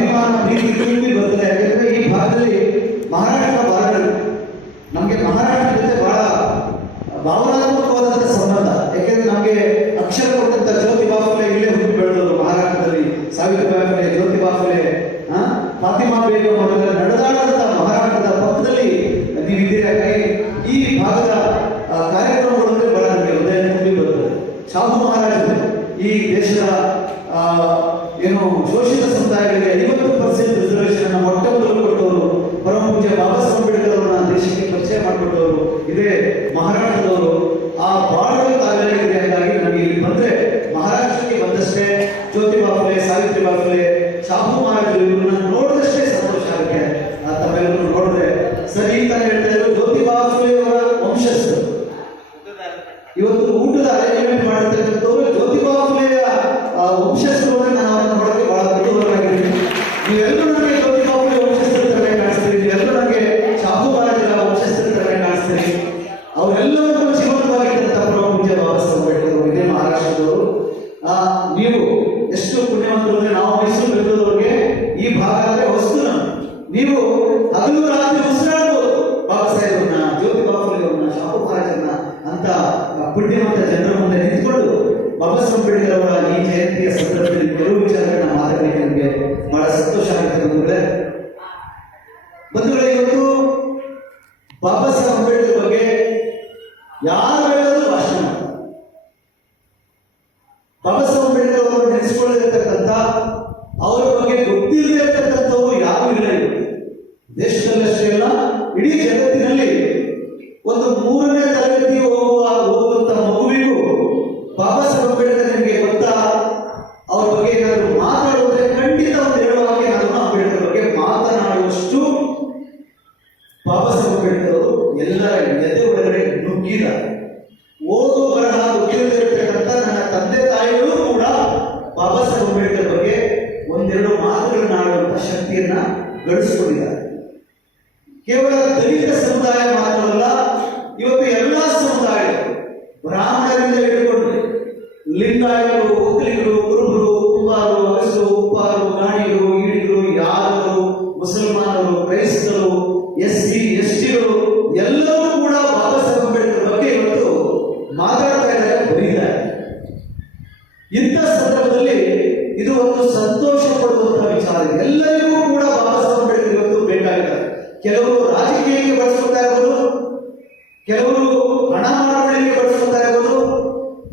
ಅಭಿಮಾನ ಪ್ರೀತಿ ತುಂಬಿ ಬರ್ತದೆ. ಯಾಕೆಂದ್ರೆ ಈ ಭಾಗದಲ್ಲಿ ಮಹಾರಾಷ್ಟ್ರ ಭಾಗದಲ್ಲಿ ನಮಗೆ ಮಹಾರಾಷ್ಟ್ರ ಜೊತೆ ಬಹಳ ಭಾವನಾತ್ಮಕವಾದಂಥ ಸಂಬಂಧ. ಯಾಕೆಂದ್ರೆ ನಮಗೆ ಅಕ್ಷರ ಕೊಟ್ಟಂತ ಜ್ಯೋತಿಬಾ ಫುಲೆ ಇಲ್ಲೇ ಹುಟ್ಟಿ ಬೆಳೆದವರು ಮಹಾರಾಷ್ಟ್ರದಲ್ಲಿ. ಸಾವಿತ್ರಿಬಾಯಿ ಫುಲೆ, ಜ್ಯೋತಿಬಾ ಫುಲೆ, ಫಾತಿಮಾ ಬೇಗಂ ಅವರೆಲ್ಲ ನಡೆದಾಡದಂತ ಮಹಾರಾಷ್ಟ್ರದ ಪಕ್ಕದಲ್ಲಿ ನೀವಿದ್ದೀರಿ. ಈ ಭಾಗದ ಕಾರ್ಯಕ್ರಮಗಳು ಅಂದ್ರೆ ಬಹಳ ನಮಗೆ ಹೃದಯ ತುಂಬಿ ಬರ್ತದೆ. ಶಾಹು ಮಹಾರಾಜರು ಈ ದೇಶದ ಏನು ಶೋಷಿತ ಸಮುದಾಯಗಳಿಗೆ 50% ರಿಸರ್ವೇಶನ್ ಅನ್ನು ಮೊಟ್ಟ ಮೊದಲು ಕೊಟ್ಟವರು, ಪರಮ ಪೂಜ್ಯ ಬಾಬಾ ಸಾಹೇಬ್ ಅಂಬೇಡ್ಕರ್ ಅವರನ್ನ ದೇಶಕ್ಕೆ ಪರಿಚಯ ಮಾಡಿಕೊಟ್ಟವರು ಇದೇ ಮಹಾರಾಷ್ಟ್ರದವರು. ಆ ಬಾಳು ತಾವೆಲ್ಲ ಹಾಗಾಗಿ ನಮಗೆ ಇಲ್ಲಿ ಬಂದ್ರೆ ಮಹಾರಾಷ್ಟ್ರಕ್ಕೆ ಬಂದಷ್ಟೇ ಜ್ಯೋತಿಬಾ ಫುಲೆ, ಸಾವಿತ್ರಿಬಾಯಿ ಫುಲೆ, ಶಾಹು ಮಹಾರಾಜರು ಇವ್ರನ್ನ ನೋಡಿದಷ್ಟೇ ಸಂತೋಷ ಆಗುತ್ತೆ. ತಮ್ಮೆಲ್ಲರೂ ನೋಡಿದ್ರೆ ಸರಿ ತಾನೇ ಹೇಳ್ತಾ ಇದ್ರು. ಜ್ಯೋತಿಬಾ ಫುಲೆ ಅವರ ವಂಶಸ್ಥರು ಇವತ್ತು ಊಟದ ಅರೇಂಜ್ಮೆಂಟ್ ಮಾಡಿರ್ತಕ್ಕಂಥವ್ರು ಜ್ಯೋತಿಬಾ ಫುಲೆಯ ವಂಶಸ್ಥರು. ನಾನು ಅವರನ್ನು ನೋಡೋಕೆ ಬಹಳ ಕುತೂಹಲವಾಗಿರ್ತೀನಿ. ನೀವೆಲ್ಲರೂ ನನಗೆ ಜ್ಯೋತಿಬಾ ಫುಲೆ ವಂಶಸ್ಥರ ತರನೇ ಕಾಣಿಸ್ತೀರಿ, ನೀವೆಲ್ಲರೂ ನನಗೆ ಶಾಹು ಮಹಾರಾಜರ ವಂಶಸ್ಥರ ತರನೇ ಕಾಣಿಸ್ತೀರಿ. ಅವರೆಲ್ಲರೂ ಜೀವಂತವಾಗಿದ್ದಂಥ ಪರಮ ಪೂಜ್ಯ ಬಾಬಾ ಸಾಹೇಬ್ ಅಂಬೇಡ್ಕರ್ ಅವರು ಇದೇ ಮಹಾರಾಷ್ಟ್ರದವರು. ನೀವು ಎಷ್ಟು ಪುಣ್ಯವಂತರು ಅಂದ್ರೆ ನಾವು ಮೈಸೂರು ಬೆಳೆದವರಿಗೆ ಈ ಭಾಗ ಅಂದ್ರೆ ವಸ್ತು. ನೀವು ಹಗಲು ರಾತ್ರಿ ಉಸಿರಾಡ್ಬೋದು ಬಾಬಾ ಸಾಹೇಬ್ರನ್ನ, ಜ್ಯೋತಿಬಾ ಫುಲೆ ಅವ್ರನ್ನ, ಶಾಹು ಮಹಾರಾಜರನ್ನ ಅಂತ ಪುಣ್ಯವಂತ ಜನರ ಮುಂದೆ ನಿಂತ್ಕೊಂಡು ಬಾಬಾ ಸಾಹೇಬ್ ಅಂಬೇಡ್ಕರ್ ಅವರ ಈ ಜಯಂತಿಯ ಸಂದರ್ಭದಲ್ಲಿ ಕೆಲವು ವಿಚಾರಗಳನ್ನ ಮಾತಾಡಲಿಕ್ಕೆ ನಮಗೆ ಬಹಳ ಸಂತೋಷ ಆಗುತ್ತೆ ಬಂಧುಗಳೇ. ಇವತ್ತು ಬಾಬಾ ಸಾಹೇಬ್ ಅಂಬೇಡ್ಕರ್ ಬಗ್ಗೆ ಯಾರು ಹೇಳೋದು ಭಾಷಣ. ಬಾಬಾ ಸಾಹೇಬ್ ಅಂಬೇಡ್ಕರ್ ಅವರು ನೆನೆಸಿಕೊಳ್ಳಿರ್ತಕ್ಕಂಥ ಅವರ ಬಗ್ಗೆ ಗೊತ್ತಿಲ್ಲದೆ ಇರತಕ್ಕಂಥವ್ರು ಯಾರು ಇಲ್ಲ. ದೇಶದಲ್ಲಷ್ಟೇ ಅಲ್ಲ, ಇಡೀ ಜಗತ್ತಿನಲ್ಲಿ ಒಂದು 3ನೇ ತರಗತಿ ಓದುವಂತ ಮಗುವಿಗೂ ಬಾಬಾ ಸಾಹೇಬ್ ಅಂಬೇಡ್ಕರ್ ನಿಮಗೆ ಗೊತ್ತಾ, ಅವ್ರ ಬಗ್ಗೆ ಏನಾದ್ರು ಮಾತಾಡಿದ್ರೆ ಖಂಡಿತ ಒಂದು ಹೇಳುವ ಹಾಗೆ ನಾನು ಅಂಬೇಡ್ಕರ್ ಬಗ್ಗೆ ಮಾತನಾಡುವಷ್ಟು ಬಾಬಾ ಸಾಹೇಬ್ ಅಂಬೇಡ್ಕರ್ ಅವರು ಎಲ್ಲರ ಎದೆ ಒಳಗಡೆ ನುಗ್ಗಿದ್ದಾರೆ. ಓದು ಬರಹ ಗೊತ್ತಿರತಕ್ಕಂಥ ನನ್ನ ತಂದೆ ತಾಯಿಗಳು ಕೂಡ ಬಾಬಾ ಸಾಹೇಬ್ ಅಂಬೇಡ್ಕರ್ ಬಗ್ಗೆ ಒಂದೆರಡು ಮಾತುಗಳನ್ನ ಆಡುವಂತ ಶಕ್ತಿಯನ್ನ ಗಳಿಸಿಕೊಂಡಿದ್ದಾರೆ. ಕೇವಲ ದಲಿತ ಸಮುದಾಯ ಮಾತ್ರವಲ್ಲ, ಇವತ್ತು ಎಲ್ಲಾ ಸಮುದಾಯಗಳು ಬ್ರಾಹ್ಮಣರಿಂದ ಹಿಡಿದುಕೊಂಡು ಲಿಂಗಾಯತರು, ಒಕ್ಕಲಿಗರು, ಕುರುಬರು, ಕುಂಬಾರು, ಅಗಸರು, ಉಪ್ಪಾರು, ಗಾಣಿಗರು, ಈಡಿಗರು, ಯಾದವರು, ಮುಸಲ್ಮಾನರು, ಕ್ರೈಸ್ತರು, ಎಸ್ಸಿ ಎಸ್ಟಿಗಳು ಎಲ್ಲರೂ ಕೂಡ ಬಾಬಾ ಸಾಹೇಬ್ ಅಂಬೇಡ್ಕರ್ ಬಗ್ಗೆ ಇವತ್ತು ಮಾತಾಡ್ತಾ ಇದ್ದಾರೆ, ಬರೀತಾರೆ. ಇಂಥ ಸಂದರ್ಭದಲ್ಲಿ ಇದು ಒಂದು ಸಂತೋಷ ಪಡುವಂತಹ ವಿಚಾರ. ಎಲ್ಲರಿಗೂ ಕೂಡ ಬಾಬಾ ಸಾಹೇಬ್ ಅಂಬೇಡ್ಕರ್ ಇವತ್ತು ಬೇಕಾಗಿದ್ದಾರೆ. ಕೆಲವರು ರಾಜಕೀಯಕ್ಕೆ ಬಳಸ್ಕೊತಾ ಇರ್ಬೋದು, ಕೆಲವರು ಹಣ ಮಾಡಲಿಕ್ಕೆ ಬಳಸ್ಕೊತಾ ಇರ್ಬೋದು,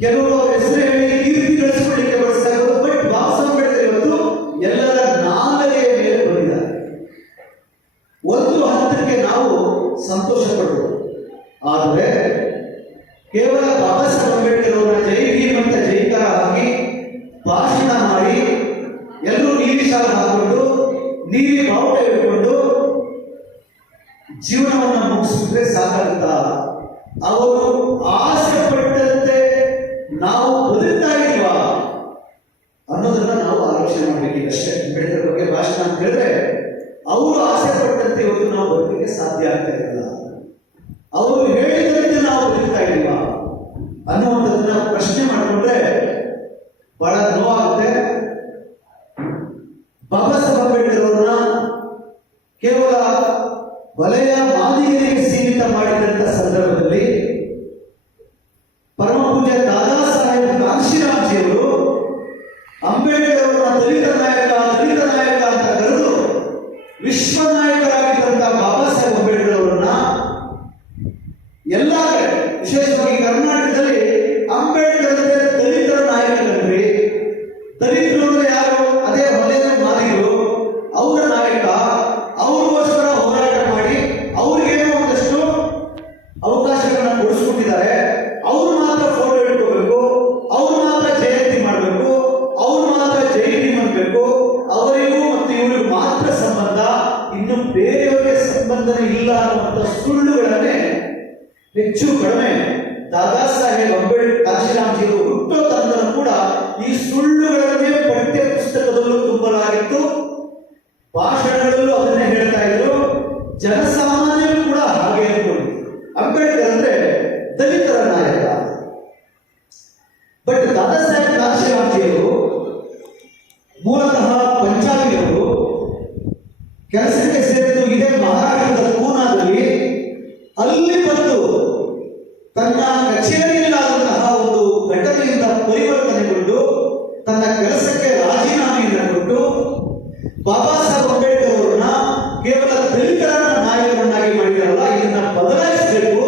ಕೆಲವರು ಅವ್ರ ಹೆಸರು ಹೇಳಿ ಕೀರ್ತಿ ಗಳಿಸಿಕೊಳ್ಳಿಕ್ಕೆ ಬಳಸ್ತಾ ಇರ್ಬೋದು. ಬಟ್ ಬಾಬಾ ಸಾಹೇಬ್ ಅಂಬೇಡ್ಕರ್ ಇವತ್ತು ಎಲ್ಲರ ನಾಲಿಗೆಯ ಮೇಲೆ ಬಂದಿದ್ದಾರೆ. ಒಂದು ಹಂತಕ್ಕೆ ನಾವು ಸಂತೋಷ ಪಡ್ಬೋದು, ಆದರೆ ಕೇವಲ ಬಾಬಾ ಸಾಹೇಬ್ ಅಂಬೇಡ್ಕರ್ ಅವರ ಜೈ ಭೀಮ್ ಅಂತ ಜೈಕಾರ ಹಾಕಿ ಭಾಷಣ ಮಾಡಿ ಎಲ್ಲರೂ ನೀಲಿ ಶಾಲೆ ಹಾಕೊಂಡು ನೀಲಿ ಬಾವುಟ ಇಟ್ಕೊಂಡು ಜೀವನವನ್ನು ಮುಗಿಸಿದ್ರೆ ಸಾಕಾಗುತ್ತಾ? ಅವರು ಆಸೆ ಪಟ್ಟಂತೆ ನಾವು ಬದುಕ್ತಾ ಇದೀವಾ ಅನ್ನೋದನ್ನ ನಾವು ಆಲೋಚನೆ ಮಾಡಬೇಕಷ್ಟೇ. ಅಂಬೇಡ್ಕರ್ ಬಗ್ಗೆ ಭಾಷಣ ಅಂತ ಹೇಳಿದ್ರೆ ಅವರು ಆಸೆ ಪಟ್ಟಂತೆ ಇವತ್ತು ನಾವು ಬದುಕಲಿಕ್ಕೆ ಸಾಧ್ಯ ಆಗ್ತಾ ಇರಲಿಲ್ಲ. ಅವರು ಹೇಳಿದಂತೆ ನಾವು ಬದುಕ್ತಾ ಇದೀವಾ ಅನ್ನುವಂಥದ್ದನ್ನ ಪ್ರಶ್ನೆ ಮಾಡಿಕೊಂಡ್ರೆ ಬಹಳ ನೋವಾಗುತ್ತೆ. ಬಾಬಾ ಸಾಹೇಬ್ ಅಂಬೇಡ್ಕರ್ ಅವರನ್ನ ಕೇವಲ ವಲಯ ಮಾದಿಗರಿಗೆ ಸೀಮಿತ ಮಾಡಿದಂತ ಸಂದರ್ಭದಲ್ಲಿ ಪರಮ ಪೂಜ್ಯ ದಾದಾ ಸಾಹೇಬ್ ಕಾಶಿರಾಮ್ಜಿಯವರು ಅಂಬೇಡ್ಕರ್ ಅವರನ್ನ ದಲಿತ ನಾಯಕ ಅಂತ ಕರೆದು ವಿಶ್ವ ನಾಯಕರಾಗಿದ್ದಂತ ಬಾಬಾ ಸಾಹೇಬ್ ಅಂಬೇಡ್ಕರ್ ಅವರನ್ನ ಎಲ್ಲ ವಿಶೇಷವಾಗಿ ಕರ್ನಾಟಕದಲ್ಲಿ ಅಂಬೇಡ್ಕರ್ ದಲಿತರ ನಾಯಕರನ್ರಿ. ದಲಿತರು ಅಂದ್ರೆ ಯಾರು? ಅದೇ ವಲಯದ ಮಾದಿಗರು, ಅವರ ನಾಯಕ. ಅವ್ರಿಗೋಸ್ಕರ ಹೋರಾಟ ಮಾಡಿ ಅವ್ರಿಗೇನೋ ಒಂದಷ್ಟು ಅವಕಾಶಗಳನ್ನ ಕೊಡಿಸ್ಕೊಟ್ಟಿದ್ದಾರೆ. ಅವ್ರು ಮಾತ್ರ ಫೋಟೋ ಇಟ್ಕೋಬೇಕು, ಅವ್ರು ಮಾತ್ರ ಜಯಂತಿ ಮಾಡಬೇಕು, ಅವ್ರು ಮಾತ್ರ ಜಯಂತಿ ಮಾಡಬೇಕು, ಅವರಿಗೂ ಮತ್ತು ಇವರಿಗೂ ಮಾತ್ರ ಸಂಬಂಧ, ಇನ್ನು ಬೇರೆಯವರಿಗೆ ಸಂಬಂಧನೇ ಇಲ್ಲ ಅನ್ನುವಂಥ ಸುಳ್ಳುಗಳನ್ನೇ ಹೆಚ್ಚು ಕಡಿಮೆ ದಾದಾ ಸಾಹೇಬ್ ಅಂಬೇಡ್ಕರ್ ಕಾಶಿರಾಮ್ಜಿಯವರು ಹುಟ್ಟೋ ತನಕ ಕೂಡ ಈ ಸುಳ್ಳುಗಳನ್ನೇ ಪಠ್ಯ ಪುಸ್ತಕದಲ್ಲೂ ತುಂಬಲಾಗಿತ್ತು, ಭಾಷಣಗಳಲ್ಲೂ ಅದನ್ನೇ ಹೇಳ್ತಾ ಇದ್ರು. ಜನಸಾಮಾನ್ಯರು ಕೂಡ ಹಾಗೆ ಅನ್ಕೊಂಡಿದ್ರು. ಅಂಬೇಡ್ಕರ್ ಅಂದ್ರೆ ದಲಿತರ ನಾಯಕ. ಬಟ್ ದಾದಾ ಸಾಹೇಬ್ ಕಾಶಿರಾಮ್ಜಿಯವರು ಮೂಲತಃ ಪಂಜಾಬಿಯವರು, ಕೆಲಸಕ್ಕೆ ಸೇರಿದ್ದು ಇದೇ ಮಹಾರಾಷ್ಟ್ರದ ಪೂನಾದಲ್ಲಿ. ಅಲ್ಲಿ ಬಂದು ತನ್ನ ಕಚೇರಿಯಲ್ಲಾದಂತಹ ಒಂದು ಘಟನೆಯಿಂದ ಪರಿವರ್ತನೆಗೊಂಡು ತನ್ನ ಕೆಲಸಕ್ಕೆ ರಾಜೀನಾಮೆಯನ್ನು ಕೊಟ್ಟು ಬಾಬಾ ಸಾಹೇಬ್ ಅಂಬೇಡ್ಕರ್ ಅವರನ್ನ ಕೇವಲ ದಲಿತರನ್ನ ನಾಯಕರನ್ನಾಗಿ ಮಾಡಿದಾರಲ್ಲ, ಇದನ್ನ ಬದಲಾಯಿಸಬೇಕು.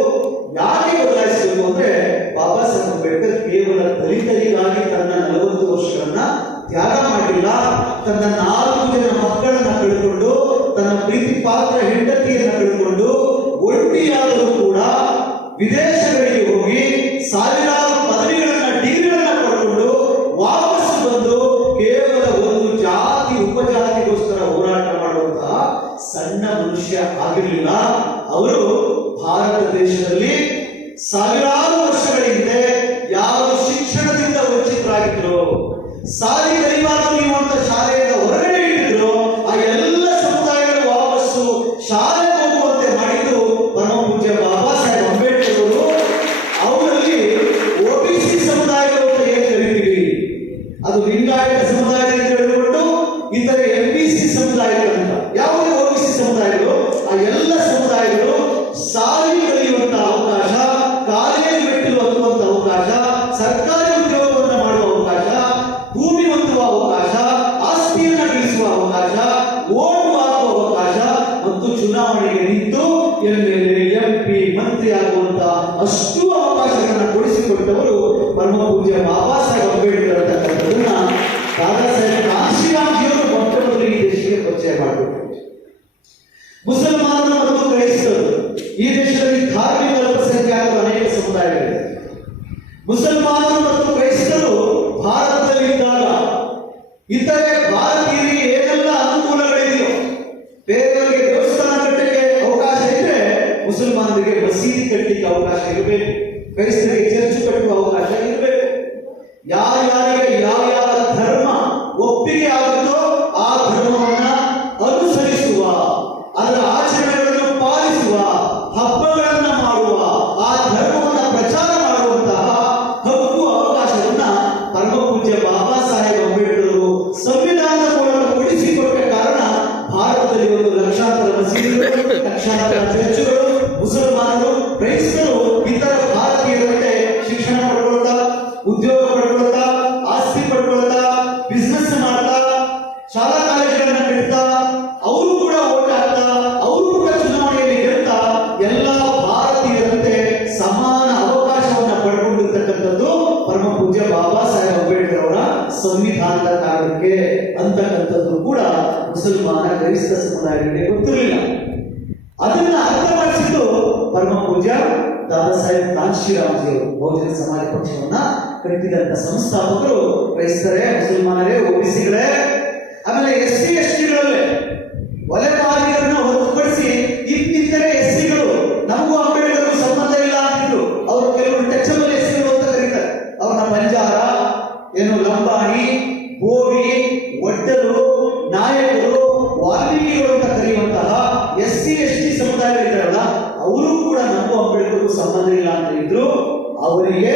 ಯಾಕೆ ಬದಲಾಯಿಸಬೇಕು ಅಂದ್ರೆ ಬಾಬಾ ಸಾಹೇಬ್ ಅಂಬೇಡ್ಕರ್ ಕೇವಲ ದಲಿತರಿಗಾಗಿ ತನ್ನ 40 ವರ್ಷಗಳನ್ನ ತ್ಯಾಗ ಮಾಡಿಲ್ಲ. ತನ್ನ 4 ಜನ ಮಕ್ಕಳನ್ನ ಕಳೆದುಕೊಂಡು, ತನ್ನ ಪ್ರೀತಿ ಪಾತ್ರ ಹೆಂಡತಿಯನ್ನ ಕಳೆದುಕೊಂಡು, ಒಂಟಿಯಾದರೂ ಕೂಡ ವಿದೇಶಗಳಿಗೆ ಹೋಗಿ ಸಾವಿರಾರು ಪದವಿಗಳನ್ನ ಡಿಗ್ರಿಗಳನ್ನ ಪಡ್ಕೊಂಡು ವಾಪಸ್ ಬಂದು ಕೇವಲ ಒಂದು ಜಾತಿ ಉಪಜಾತಿಗೋಸ್ಕರ ಹೋರಾಟ ಮಾಡುವಂತಹ ಸಣ್ಣ ಮನುಷ್ಯ ಆಗಿರಲಿಲ್ಲ. ಅವರು ಭಾರತ ದೇಶದಲ್ಲಿ ಸಾವಿರಾರು ವರ್ಷಗಳ ಹಿಂದೆ ಯಾರು ಶಿಕ್ಷಣದಿಂದ ವಂಚಿತರಾಗಿದ್ರು, ಸಾಲಿ ಕಲಿಬಾರದು ಎನ್ನುವಂತ ಶಾಲೆಯಿಂದ ಹೊರಗಡೆ ಇಟ್ಟಿದ್ರು, ಆ ಎಲ್ಲ ಸಮುದಾಯಗಳು ವಾಪಸ್ಸು ಶಾಲೆಗೆ ಹೋಗುವಂತೆ ಮಾಡಿದ್ದು ಪರಮ ಪೂಜ್ಯ ಬಾಬಾ ಸಾಹೇಬ್ ಅಂಬೇಡ್ಕರ್ ಅವರು. ಅವರಲ್ಲಿ ಒಬಿಸಿ ಸಮುದಾಯಗಳು ಅಂತ ಏನ್ ಕರಿತೀವಿ, ಅದು ಲಿಂಗಾಯತ ಸಮುದಾಯ ಅಂತ ಹೇಳಿಕೊಂಡು ಇತರೆ ಎಂಬಿಸಿ ಸಮುದಾಯ ಅಂತ ಯಾವುದೇ ಒಬಿಸಿ ಸಮುದಾಯಗಳು, ಆ ಎಲ್ಲ ಸಮುದಾಯಗಳು ಸಾಲಿ ಕಲಿಯುವಂತ ಅವಕಾಶ, ಕಾಲೇಜು ಮೆಟ್ಟಿಲು ಹತ್ತುವಂತ ಅವಕಾಶ, ಸರ್ಕಾರಿ ಉದ್ಯೋಗವನ್ನು ಮಾಡುವ ಅವಕಾಶ, ಭೂಮಿ ಹೊಂದುವ ಅವಕಾಶ, ಆಸ್ತಿಯನ್ನು ಗಳಿಸುವ ಅವಕಾಶ, ಓಟ್ ಹಾಕುವ ಅವಕಾಶ ಮತ್ತು ಚುನಾವಣೆಗೆ ನಿಂತು ಎಂಎಲ್ಎ ಎಂಪಿ ಮಂತ್ರಿ ಆಗುವಂತ ಅಷ್ಟು ಅವಕಾಶಗಳನ್ನು ಕೊಡಿಸಿಕೊಟ್ಟವರು ಪರಮ ಪೂಜ್ಯ ಬಾಬಾ ಸಾಹೇಬ್ ಅಂಬೇಡ್ಕರ್ ಅಂತಕ್ಕಂಥದ್ದನ್ನ ದಾದಾ ಸಾಹೇಬ್ ಕಾಶಿರಾಮ್ಜಿಯವರು ಮೊಟ್ಟ ಮೊದಲಿಗೆ ಈ ದೇಶಕ್ಕೆ ಪರಿಚಯ ಮಾಡಿಕೊಟ್ಟರು. ಮುಸಲ್ಮಾನರು ಮತ್ತು ಕ್ರೈಸ್ತರು, ಈ ದೇಶದಲ್ಲಿ ಧಾರ್ಮಿಕ ಅಲ್ಪಸಂಖ್ಯಾತರು ಅನೇಕ ಸಮುದಾಯಗಳಿವೆ. ಮುಸಲ್ಮಾನರು ಮತ್ತು ಕ್ರೈಸ್ತರು ಭಾರತದಲ್ಲಿದ್ದಾಗ ಇತರೆ ಭಾರತೀಯರಿಗೆ ಏನೆಲ್ಲ ಅನುಕೂಲಗಳಿದೆಯೋ, ಬೇರೆಯವರಿಗೆ ದೇವಸ್ಥಾನ ಕಟ್ಟಕ್ಕೆ ಅವಕಾಶ ಇದ್ರೆ ಮುಸಲ್ಮಾನರಿಗೆ ಮಸೀದಿ ಕಟ್ಟಲಿಕ್ಕೆ ಅವಕಾಶ ಇರಬೇಕು, ಕ್ರೈಸ್ತರಿಗೆ ಚರ್ಚ್ ಕಟ್ಟುವ ಅವಕಾಶ ಇರಬೇಕು. ಯಾರ್ಯಾರಿಗೆ ಯಾವ ಯಾವ ಧರ್ಮ ಒಪ್ಪಿಗೆ ಆಗುತ್ತೋ ಆ ಧರ್ಮವನ್ನ ಅನುಸರಿಸುವ, ಅದರ ಆಚರಣೆಗಳನ್ನು ಪಾಲಿಸುವ, ಹಬ್ಬಗಳನ್ನ ಮಾಡುವ, ಆ ಧರ್ಮವನ್ನ ಪ್ರಚಾರ ಮಾಡುವಂತಹ ಹಕ್ಕು ಅವಕಾಶವನ್ನ ಪರಮ ಪೂಜ್ಯ ಬಾಬಾ ಸಾಹೇಬ್ ಅಂಬೇಡ್ಕರ್ ಅವರು ಸಂವಿಧಾನದ ಮೂಲಕ ಉಳಿಸಿಕೊಟ್ಟ ಕಾರಣ ಭಾರತದಲ್ಲಿ ಒಂದು ಲಕ್ಷಾಂತರ ಮಸೀದಿಗಳು, ಲಕ್ಷಾಂತರ ಚರ್ಚುಗಳು, ಮುಸಲ್ಮಾನರು ಕ್ರೈಸ್ತರು ಇತರ ಭಾರತೀಯರಂತೆ ಶಿಕ್ಷಣ ಪಡ್ಕೊಳ್ತಾ, ಉದ್ಯೋಗ ಪಡ್ಕೊಳ್ತಾ, ಆಸ್ತಿ ಪಡ್ಕೊಳ್ತಾ, ಬಿಸ್ನೆಸ್ ಮಾಡ್ತಾ, ಶಾಲಾ ಕಾಲೇಜುಗಳನ್ನ ಕಟ್ತಾ, ಅವರು ಕೂಡ ಓಟ್ ಹಾಕ್ತಾ, ಅವರು ಕೂಡ ಚುನಾವಣೆಯಲ್ಲಿ ಗೆಲ್ತಾ ಎಲ್ಲ ಭಾರತೀಯರಂತೆ ಸಮಾನ ಅವಕಾಶವನ್ನ ಪಡ್ಕೊಂಡಿರ್ತಕ್ಕಂಥದ್ದು ಪರಮ ಪೂಜ್ಯ ಬಾಬಾ ಸಾಹೇಬ್ ಅಂಬೇಡ್ಕರ್ ಅವರ ಸಂವಿಧಾನದ ಕಾರಣಕ್ಕೆ ಅಂತಕ್ಕಂಥದ್ದು ಕೂಡ ಮುಸಲ್ಮಾನ ಕ್ರೈಸ್ತ ಸಮುದಾಯಗಳಿಗೆ ಗೊತ್ತಿರಲಿಲ್ಲ. ಅದನ್ನ ಅರ್ಥ ಮಾಡಿಸಿದ್ದು ಪರಮ ಪೂಜ್ಯ ದಾದಾ ಸಾಹೇಬ್ ಕಾಶಿರಾಮ್ಜಿಯವರು. ಬಹುಜನ ಸಮಾಜ ಪಕ್ಷವನ್ನ ಕಟ್ಟಿದಂತ ಸಂಸ್ಥಾಪಕರು ಕ್ರೈಸ್ತರೇ, ಮುಸಲ್ಮಾನರೇ, ಒಬಿಸಿಗಳೇ. ಆಮೇಲೆ SC ST-ಗಳಲ್ಲೇ ಒಲೆಮಾಲಿಗರನ್ನ ಹೊರತುಪಡಿಸಿ ಇನ್ನಿತರೆ SC-ಗಳು ನಮಗೂ ಅಂಬೇಡ್ಕರ್ಗೂ ಸಂಬಂಧ ಇಲ್ಲ ಅಂತಿದ್ರು. ಅವರು ಕೆಲವರು ಟಚಬಲ್ SC-ಗಳು ಅಂತ ಕರೀತಾರೆ. ಅವ್ರನ್ನ ಬಂಜಾರ, ಏನು ಲಂಬಾಣಿ, ಬೋವಿ, ಒಡ್ಡರು, ನಾಯಕರು, ವಾಲ್ಮೀಕಿಗಳು ಅಂತ ಕರೆಯುವಂತಹ SC ST ಸಮುದಾಯಗಳಿದ್ದಾರಲ್ಲ, ಅವರು ಕೂಡ ನಮಗೂ ಅಂಬೇಡ್ಕರ್ಗೂ ಸಂಬಂಧ ಇಲ್ಲ ಅಂತ ಇದ್ರು. ಅವರಿಗೆ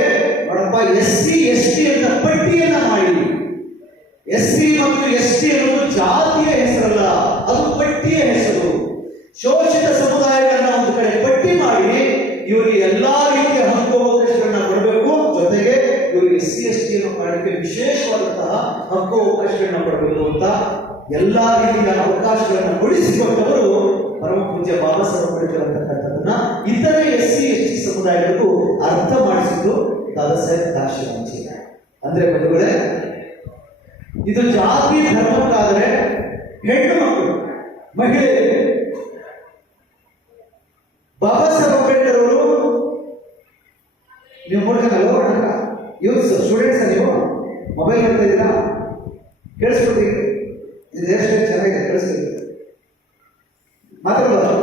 ನೋಡಪ್ಪ SC ST ಅಂತ ಪಟ್ಟಿಯನ್ನ ಮಾಡಿ, SC ಮತ್ತು ST ಅನ್ನೋದು ಜಾತಿಯ ಹೆಸರಲ್ಲ, ಅದು ಪಟ್ಟಿಯ ಹೆಸರು. ಶೋಷಿತ ಸಮುದಾಯಗಳನ್ನ ಒಂದು ಕಡೆ ಪಟ್ಟಿ ಮಾಡಿ ಇವರಿಗೆ ಎಲ್ಲಾ ರೀತಿಯ ಹಕ್ಕು ಅವಕಾಶಗಳನ್ನ ಕೊಡಬೇಕು, ಜೊತೆಗೆ ಇವರಿಗೆ SC ST ಅನ್ನೋ ಕಾರಣಕ್ಕೆ ವಿಶೇಷವಾದಂತಹ ಹಕ್ಕು ಅವಕಾಶಗಳನ್ನ ಕೊಡಬೇಕು ಅಂತ ಎಲ್ಲಾ ರೀತಿಯ ಅವಕಾಶಗಳನ್ನ ಕೊಡಿಸಿಕೊಟ್ಟವರು ಪರಮ ಪೂಜ್ಯ ಬಾಬಾ ಸಾಹೇಬ್ ಅಂಬೇಡ್ಕರ್ ಅಂತಕ್ಕಂಥದ್ದನ್ನ ಇತರೆ SC ST ಸಮುದಾಯಗಳಿಗೂ ಅರ್ಥ ಮಾಡಿಸಿದ್ದು ದಾದಾ ಸಾಹೇಬ್ ಕಾಶಿರಾಮ್ಜಿ. ಅಂದ್ರೆ ಬಂಧುಗಳೇ, ಇದು ಜಾತಿ ಧರ್ಮಕ್ಕಾದರೆ ಹೆಣ್ಣು ಮಕ್ಕಳು, ಮಹಿಳೆ, ಬಾಬಾ ಸಾಹೇಬ್ ಅಂಬೇಡ್ಕರ್ ಅವರು ನೀವು ನೋಡ್ಬೇಕಲ್ಲ, ಇವರು ಸ್ಟೂಡೆಂಟ್ಸ್, ನೀವು ಮೊಬೈಲ್ ನೋಡ್ತಾ ಇದ್ದೀರಾ, ಕೇಳಿಸ್ಕೊಳ್ತೀವಿ, ಇದು ಎಷ್ಟು ಚೆನ್ನಾಗಿದೆ, ಕೇಳಿಸ್ತೀವಿ, ಮಾತಾಡೋದು.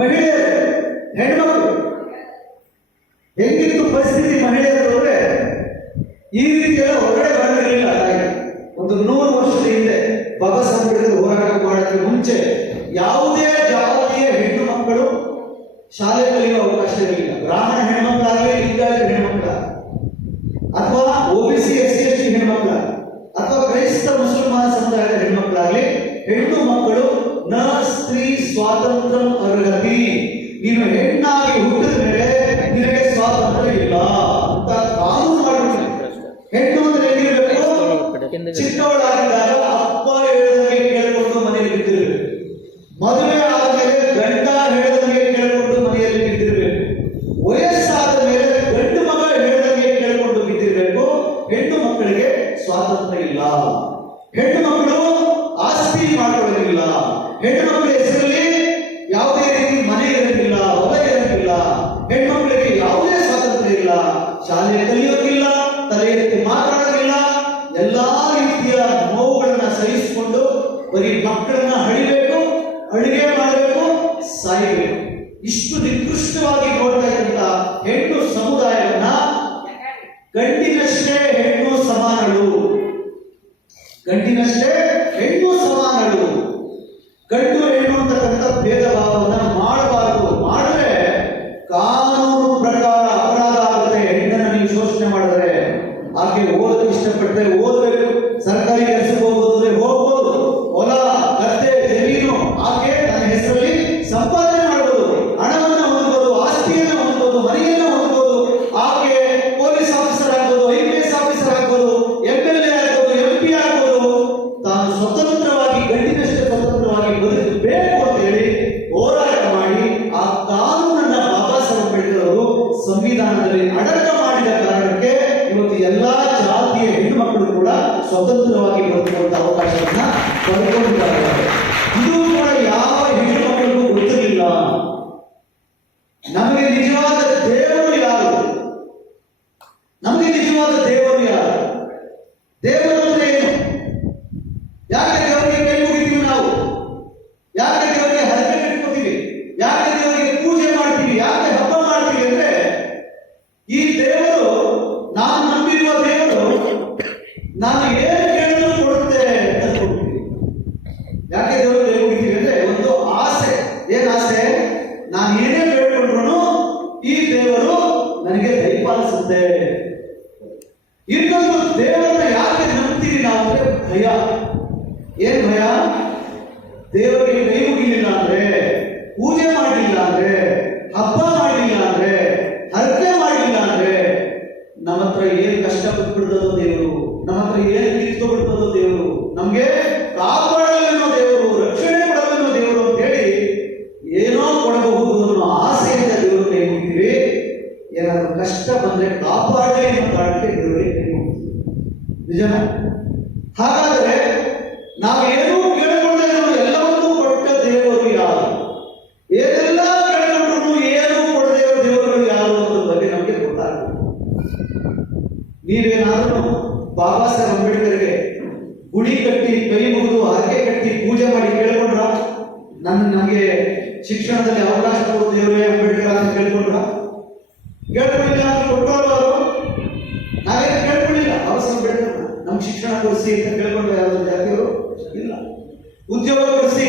ಮಹಿಳೆ, ಹೆಣ್ಮಕ್ಳು ಹೆಂಗಿತ್ತು ಪರಿಸ್ಥಿತಿ ಮಹಿಳೆಯರು ಅಂದ್ರೆ ಈ ರೀತಿ ಎಲ್ಲ ಹೊರಗಡೆ ಬಂದಿರಲಿಲ್ಲ. ಒಂದು 100 ವರ್ಷದ ಹಿಂದೆ ಬಾಬಾ ಸಾಹೇಬ್ ಅಂಬೇಡ್ಕರ್ ಹೋರಾಟ ಮಾಡೋಕ್ಕೆ ಮುಂಚೆ ಯಾವುದೇ ಜಾತಿಯ ಹೆಣ್ಣು ಮಕ್ಕಳು ಶಾಲೆ ಕಲಿಯುವ ಅವಕಾಶ ಇರಲಿಲ್ಲ. ಬ್ರಾಹ್ಮಣ ಹೆಣ್ಮಕ್ಳಾಗಲಿ, ಲಿಂಗಾಯತ ಹೆಣ್ಮಕ್ಳ, ಅಥವಾ OBC SC ST ಹೆಣ್ಮಕ್ಳ, ಅಥವಾ ಕ್ರೈಸ್ತ ಮುಸಲ್ಮಾನ ಸಮುದಾಯದ ಹೆಣ್ಮಕ್ಳಾಗಲಿ ಹೆಣ್ಣು ಮಕ್ಕಳು ನ ಸ್ತ್ರೀ ಸ್ವಾತಂತ್ರ್ಯ ಅರ್ಹತಿ, ನೀನು ಹೆಣ್ಣಾಗಿ ಹುಟ್ಟಿದ ಮೇಲೆ ನಿನಗೆ ಸ್ವಾತಂತ್ರ್ಯ ಇಲ್ಲ ಅಂತ ಕಾನೂನು ಮಾಡಿಬಿಡ್ತಾರೆ. ಹೆಣ್ಣು ಅಂದ್ರೆ ಹೇಗಿರ್ಬೇಕು? ಚಿಕ್ಕವಳಾಗಿದ್ದಾಗ ಅಪ್ಪ ಹೇಳಿದಂಗೆ ಕೇಳಿಕೊಂಡು ಮನೆಯಲ್ಲಿ ಬಿದ್ದಿರಬೇಕು. ಮದುವೆ ಆದ್ಮೇಲೆ ಗಂಡ ಹೇಳಿದಂಗೆ ಕೇಳಿಕೊಂಡು ಮನೆಯಲ್ಲಿ ಬಿದ್ದಿರಬೇಕು. ವಯಸ್ಸಾದ ಮೇಲೆ ಗಂಡು ಮಗ ಹೇಳಿದಂಗೆ ಕೇಳಿಕೊಂಡು ಬಿದ್ದಿರಬೇಕು. ಹೆಣ್ಣು ಮಕ್ಕಳಿಗೆ ಸ್ವಾತಂತ್ರ್ಯ ಇಲ್ಲ. ಹೆಣ್ಣು ಮಕ್ಕಳು ಆಸ್ತಿ ಮಾಡ್ಕೊಳ್ಳೋದಿಲ್ಲ. ಹೆಣ್ಣು ಮಕ್ಕಳ ಹೆಸರಲ್ಲಿ ಯಾವುದೇ ರೀತಿ ಮನೆ ಇರಂಗಿಲ್ಲ, ಹೊಲ ಇರಂಗಿಲ್ಲ. ಹೆಣ್ಮಕ್ಳಿಗೆ ಯಾವುದೇ ಸ್ವಾತಂತ್ರ್ಯ ಇಲ್ಲ. ಶಾಲೆ ಕಲಿಯೋದಿಲ್ಲ, ತಲೆ ಎತ್ತಿ ಮಾತಾಡೋದಿಲ್ಲ. ಎಲ್ಲಾ ರೀತಿಯ ನೋವುಗಳನ್ನ ಸಹಿಸಿಕೊಂಡು ಬರೀ ಮಕ್ಕಳನ್ನ ಹಡಿಬೇಕು, ಅಡುಗೆ ಮಾಡಬೇಕು, ಸಾಯಬೇಕು. ಇಷ್ಟು ನಿಕೃಷ್ಟವಾಗಿ ನೋಡ್ತಾ ಇದ್ದಂತ ಹೆಣ್ಣು ಸಮುದಾಯವನ್ನ ಗಂಡಿನಷ್ಟೇ ಹೆಣ್ಣು ಸಮಾನಳು, ಗಂಡಿನಷ್ಟೇ ಹೆಣ್ಣು ಸಮಾನಳು, ಗಂಡು ಹೆಣ್ಣು ಅಂತಕ್ಕಂಥ ಭೇದ ಭಾವವನ್ನ ಮಾಡಬಾರದು. ಮಾಡಿದ್ರೆ ಕಾನೂನು ಪ್ರಕಾರ ಅಪರಾಧ ಆಗುತ್ತೆ. ಹೆಣ್ಣನ್ನು ನೀವು ಶೋಷಣೆ ಮಾಡಿದ್ರೆ ಆಕೆ ಓದಕ್ಕೆ ಇಷ್ಟಪಟ್ಟರೆ ಓದಬೇಕು, ಸರ್ಕಾರಿ ಕೆಲಸಕ್ಕೆ ಹೋಗೋದ್ರೆ ಹೋಗ್ಬೋದು, ಹೊಲ ಗದ್ದೆ ಜಮೀನು ಆಕೆ ತನ್ನ ಹೆಸರಲ್ಲಿ ಸಂಪಾದನೆ ಮಾಡಬಹುದು, ಹಣವನ್ನು ಹೊಂದಬಹುದು, ಆಸ್ತಿಯನ್ನು ಹೊಂದಬಹುದು, ಮನೆಯನ್ನು ಹೊಂದಬಹುದು. ಆಕೆ ಪೊಲೀಸ್ ಆಫೀಸರ್ ಆಗ್ಬೋದು, IPS ಆಫೀಸರ್ ಆಗ್ಬೋದು, MLA ಆಗ್ಬೋದು, MP ಆಗ್ಬೋದು. ತಾನು ಸ್ವತಂತ್ರವಾಗಿ ಗಂಡಿನಷ್ಟೇ ಸ್ವತಂತ್ರವಾಗಿ ಬದುಕಬೇಕು ಅಂತ ಹೇಳಿ ಹೋರಾಟ ಮಾಡಿ ಆ ಕಾನೂನನ್ನ ಬಾಬಾ ಸಾಹೇಬ್ ಅಂಬೇಡ್ಕರ್ ಅವರು ಸಂವಿಧಾನದಲ್ಲಿ ಅಡಕ ಮಾಡಿದ ಕಾರಣಕ್ಕೆ ಇವತ್ತು ಎಲ್ಲಾ ಜಾತಿಯ ಹೆಣ್ಣು ಮಕ್ಕಳು ಕೂಡ ಸ್ವತಂತ್ರವಾಗಿ ಬದುಕುವಂತ ಅವಕಾಶವನ್ನ ಪಡ್ಕೊಂಡಿದ್ದಾರೆ. ಇದು ಕೂಡ ಯಾವ ಹೆಣ್ಣು ಮಕ್ಕಳಿಗೂ ಗೊತ್ತಿರಲಿಲ್ಲ. ನಮಗೆ ನಿಜವಾದ ದೇವರು ಯಾರು? ನಮಗೆ ನಿಜವಾದ ದೇವರು ಯಾರು? ದೇವರು ಅಂದ್ರೆ ಏನು? ಯಾಕೆ ದೇವರಿಗೆ ಕೈ ಮುಗಿತೀವಿ ನಾವು? ಯಾಕೆ ದೇವರಿಗೆ ಹರಕೆ ಕಟ್ಕೋತೀವಿ? ಯಾಕೆ ದೇವರಿಗೆ ಪೂಜೆ ಮಾಡ್ತೀವಿ? ಯಾಕೆ ಹಬ್ಬ ಮಾಡ್ತೀವಿ ಅಂದ್ರೆ ಈ ದೇವರು, ನಾನು ನಂಬಿರುವ ದೇವರು ನಾನು ಏನು ಕೇಳಿದ್ರು ಕೊಡುತ್ತೆ ಅಂತ ಕೊಡ್ತೀವಿ. ಯಾಕೆ ದೇವರು ಕೈ ಮುಗಿತೀವಿ ಅಂದ್ರೆ ಒಂದು ಆಸೆ. ಏನ್ ಆಸೆ? ನಾನು ಏನೇ ಬೇಡ್ಕೊಂಡ್ರು ಈ ದೇವರು ನನಗೆ ದಯಪಾಲಿಸುತ್ತೆ. ಇನ್ನೊಂದು ದೇವರನ್ನ ಯಾಕೆ ನಂಬ್ತೀವಿ ನಾವು ಅಂದ್ರೆ ಭಯ. ಏನ್ ಭಯ? ದೇವರಿಗೆ ಕೈ ಮುಗಿಲಿಲ್ಲ ಅಂದ್ರೆ, ಪೂಜೆ ಮಾಡಲಿಲ್ಲ ಅಂದ್ರೆ, ಹಬ್ಬ ಮಾಡಲಿಲ್ಲ ಅಂದ್ರೆ, ಹರಕೆ ಮಾಡಲಿಲ್ಲ ಅಂದ್ರೆ ನಮ್ಮ ಹತ್ರ ಏನ್ ಕಷ್ಟ ಬಿಟ್ಬಿಡ್ತದೋ ದೇವರು, ನಮ್ಮ ಹತ್ರ ಏನ್ ಕಿತ್ಕೊಬಿಡ್ತದೋ ದೇವರು, ನಮ್ಗೆ ಕಾಪಾಡಲೇನೋ ದೇವರು, ರಕ್ಷಣೆ ಕೊಡಲೇನೋ ದೇವರು ಅಂತ ಹೇಳಿ ಏನೋ ಕೊಡಬಹುದು ಅನ್ನೋ ಆಸೆಯಿಂದ ದೇವರು ಕೈ ಮುಗಿತೀವಿ. ಏನಾದ್ರು ಕಷ್ಟ ಬಂದ್ರೆ ಕಾಪಾಡಲೇ ಅನ್ನೋ ಕಾರಣಕ್ಕೆ ದೇವರಿಗೆ ಕೈ ಮುಗಿತೀವಿ. ನಿಜನ? ಹಾಗಾದ್ರೆ ನಾವೇನೂ ಕೇಳಿಕೊಳ್ಳದೆ ಎಲ್ಲವನ್ನೂ ಕೊಟ್ಟ ದೇವರು ಯಾರು? ಏನೆಲ್ಲ ಕೇಳಿಕೊಂಡ್ರು ಏನೂ ಕೊಡದೇ ಇರೋ ದೇವರುಗಳು ಯಾರು ಅನ್ನೋದ್ರ ಬಗ್ಗೆ ನಮಗೆ ಗೊತ್ತಾಗಬೇಕು. ನೀವೇನಾದ್ರೂ ಬಾಬಾ ಸಾಹೇಬ್ ಅಂಬೇಡ್ಕರ್ಗೆ ಗುಡಿ ಕಟ್ಟಿ ಕೈ ಮುಗಿದು ಹರಕೆ ಕಟ್ಟಿ ಪೂಜೆ ಮಾಡಿ ಕೇಳ್ಕೊಂಡ್ರ ನಮಗೆ ಶಿಕ್ಷಣದಲ್ಲಿ ಅವಕಾಶ ಕೊಡು ದೇವರೇ ಅಂಬೇಡ್ಕರ್ ಅಂತ ಕೇಳ್ಕೊಂಡ್ರ? ಕೇಳ್ಕೊಂಡಿಲ್ಲ ಅಂತ ಕೊಟ್ಟರು ಅವರು. ನಾವೇನು ಕೇಳ್ಕೊಂಡಿಲ್ಲ. ಬಾಬಾ ಸಾಹೇಬ್ ಅಂಬೇಡ್ಕರ್ ನಮ್ಗೆ ಶಿಕ್ಷಣ ಕೊಡಿಸಿ ಅಂತ ಕೇಳ್ಕೊಂಡು ಯಾವ್ದು ಜಾತಿಯವರು ಇಲ್ಲ. ಉದ್ಯೋಗ ಕೊಡಿಸಿ,